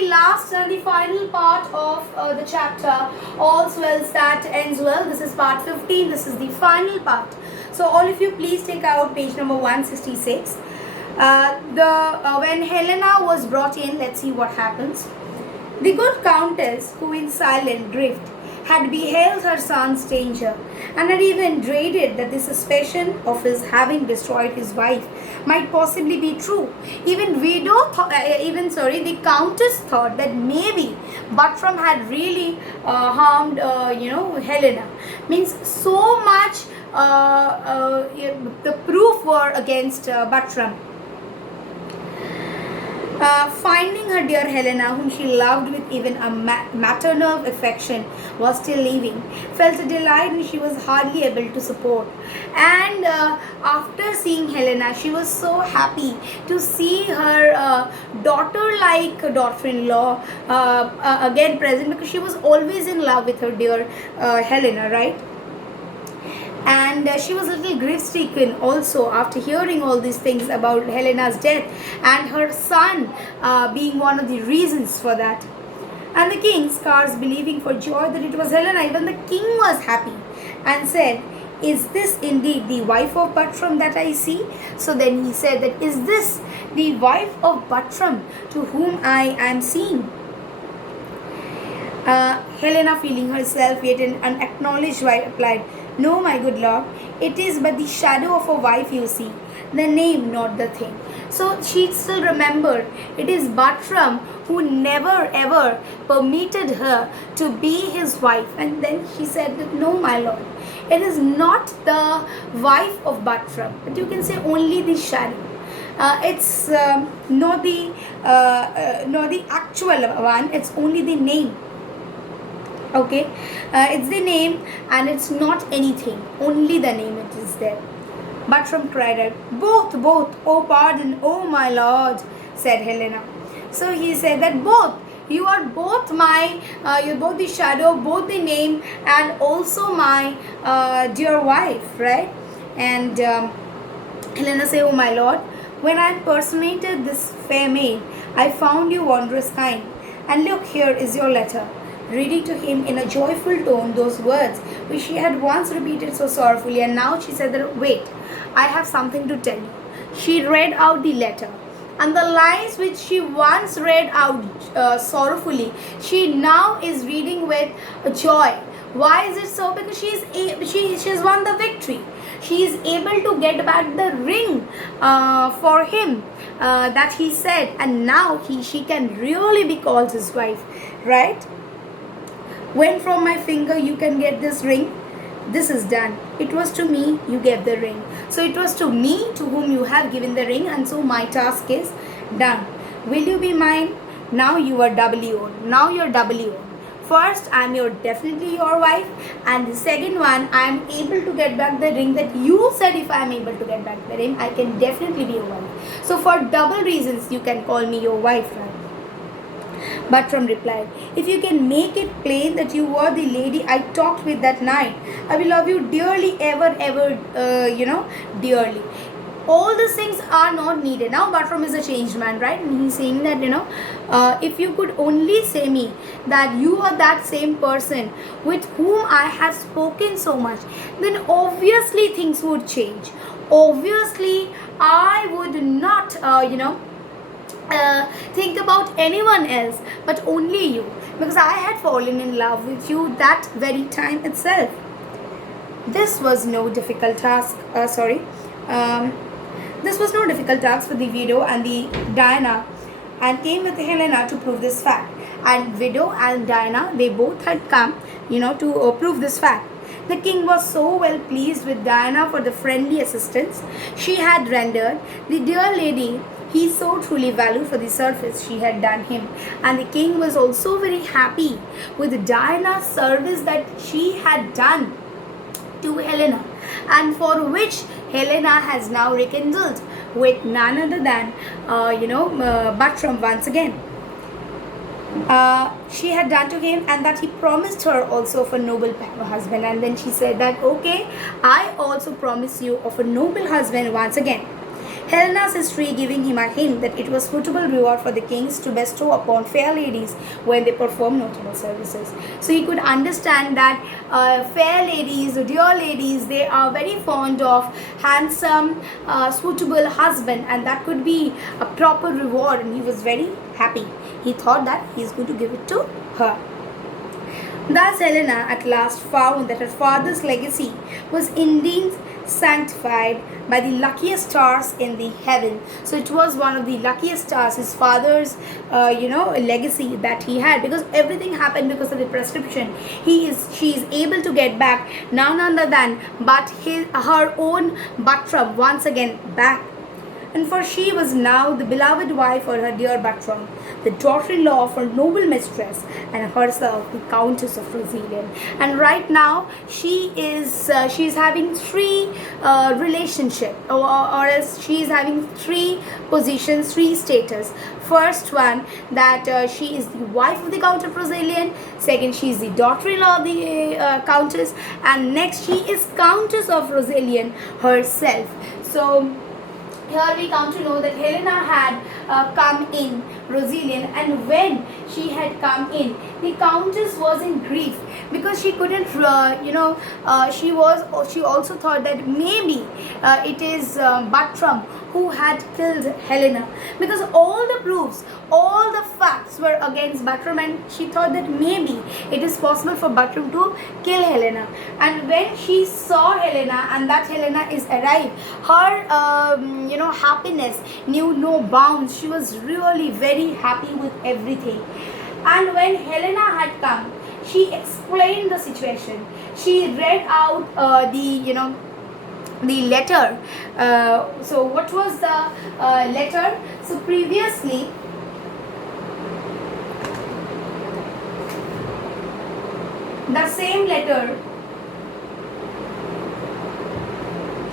the last and the final part of the chapter, All's Well That Ends Well. This is part 15. This is the final part. So all of you please take out page number 166. When Helena was brought in, let's see what happens. The good countess, who in silent grief had beheld her son's danger and had even dreaded that the suspicion of his having destroyed his wife might possibly be true. The countess thought that maybe Buttram had really harmed, Helena. Means so much the proof were against Buttram. Finding her dear Helena, whom she loved with even a maternal affection, was still living, felt a delight and she was hardly able to support. And after seeing Helena, she was so happy to see her daughter-like daughter-in-law again present, because she was always in love with her dear Helena, right? And she was a little grief-stricken also after hearing all these things about Helena's death and her son being one of the reasons for that. And the king, scarce believing for joy that it was Helena, even the king was happy and said, "Is this indeed the wife of Buttram that I see?" So then he said that, "Is this the wife of Buttram to whom I am seeing?" Helena, feeling herself yet an unacknowledged wife, replied, "No, my good lord, it is but the shadow of a wife you see, the name, not the thing." So she still remembered it is Buttram who never ever permitted her to be his wife. And then she said that, "No, my lord, it is not the wife of Buttram, but you can say only the shadow. It's not the actual one, it's only the name." Okay, it's the name and it's not anything, only the name it is there. Buttram cried out, both, oh pardon, oh my lord," said Helena. So he said that both, you are both you're both the shadow, both the name, and also my dear wife, right? And Helena said, "Oh my lord, when I personated this fair maid, I found you wondrous kind, and look, here is your letter," reading to him in a joyful tone those words which she had once repeated so sorrowfully. And now she said that, "Wait, I have something to tell you." She read out the letter, and the lines which she once read out sorrowfully, she now is reading with joy. Why is it so? Because she's won the victory. She is able to get back the ring for him that he said, and now she can really be called his wife, right? "When from my finger you can get this ring, this is done. It was to me you gave the ring. So it was to me to whom you have given the ring, and so my task is done. Will you be mine? Now you are doubly owned. Now you're doubly owned. First, I'm definitely your wife, and the second one, I'm able to get back the ring that you said if I'm able to get back the ring, I can definitely be your wife. So for double reasons, you can call me your wife, right?" Buttram replied, "If you can make it plain that you were the lady I talked with that night, I will love you dearly, ever, dearly." All these things are not needed. Now Buttram is a changed man, right? And he's saying that, if you could only say me that you are that same person with whom I have spoken so much, then obviously things would change. Obviously, I would not, think about anyone else but only you, because I had fallen in love with you that very time itself. This was no difficult task. This was no difficult task for the widow and the Diana, and came with Helena to prove this fact. And widow and Diana, they both had come, to prove this fact. The king was so well pleased with Diana for the friendly assistance she had rendered the dear lady he so truly valued for the service she had done him. And the king was also very happy with Diana's service that she had done to Helena, and for which Helena has now rekindled with none other than Buttram once again. She had done to him, and that he promised her also of a noble husband. And then she said that, "Okay, I also promise you of a noble husband once again." Helena's history giving him a hint that it was suitable reward for the kings to bestow upon fair ladies when they perform notable services. So he could understand that fair ladies, dear ladies, they are very fond of handsome, suitable husband, and that could be a proper reward, and he was very happy. He thought that he is going to give it to her. Thus Helena at last found that her father's legacy was indeed sanctified by the luckiest stars in the heaven. So it was one of the luckiest stars, his father's legacy that he had, because everything happened because of the prescription. She is able to get back none other than but her own Bartram once again back. And for she was now the beloved wife of her dear Bartram, the daughter-in-law of her noble mistress, and herself the Countess of Roselyn. And right now she is having three relationship, or else she is having three positions, three status. First one, that she is the wife of the Count of Roselyn. Second, she is the daughter-in-law of the Countess, and next she is Countess of Roselyn herself. So here we come to know that Helena had come in Roselyn, and when she had come in, the Countess was in grief because she couldn't, she also thought that maybe it is Bartram who had killed Helena, because all the proofs, all the facts were against Bartram, and she thought that maybe it is possible for Bartram to kill Helena. And when she saw Helena and that Helena is arrived, her happiness knew no bounds. She was really very happy with everything. And when Helena had come, she explained the situation. She read out the letter. So what was the letter? So previously, the same letter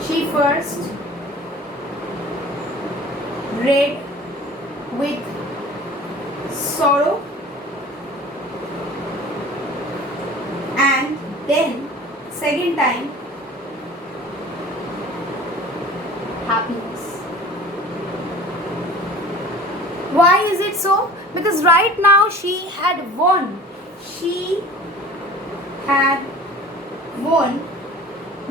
she first read with sorrow, and then second time happiness. Why is it so? Because right now she had won. She had won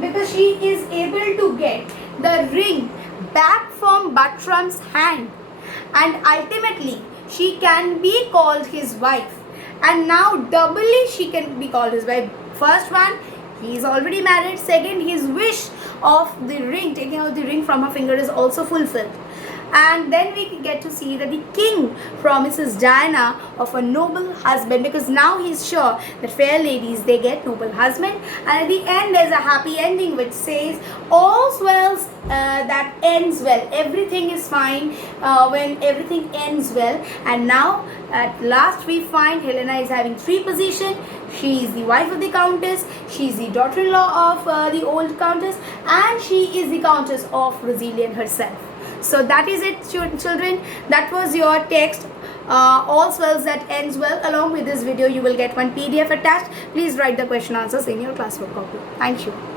because she is able to get the ring back from Bartram's hand, and ultimately she can be called his wife. And now doubly she can be called his wife. First one, he is already married. Second, his wish of the ring, taking out the ring from her finger, is also fulfilled. And then we get to see that the king promises Diana of a noble husband, because now he's sure that fair ladies, they get noble husband. And at the end there's a happy ending which says all's well that ends well. Everything is fine when everything ends well. And now at last we find Helena is having three positions. She is the wife of the Countess, she is the daughter-in-law of the old Countess, and she is the Countess of Roselyn herself. So that is it, children. That was your text, All's Well That Ends Well. Along with this video, you will get one PDF attached. Please write the question answers in your classwork copy. Thank you.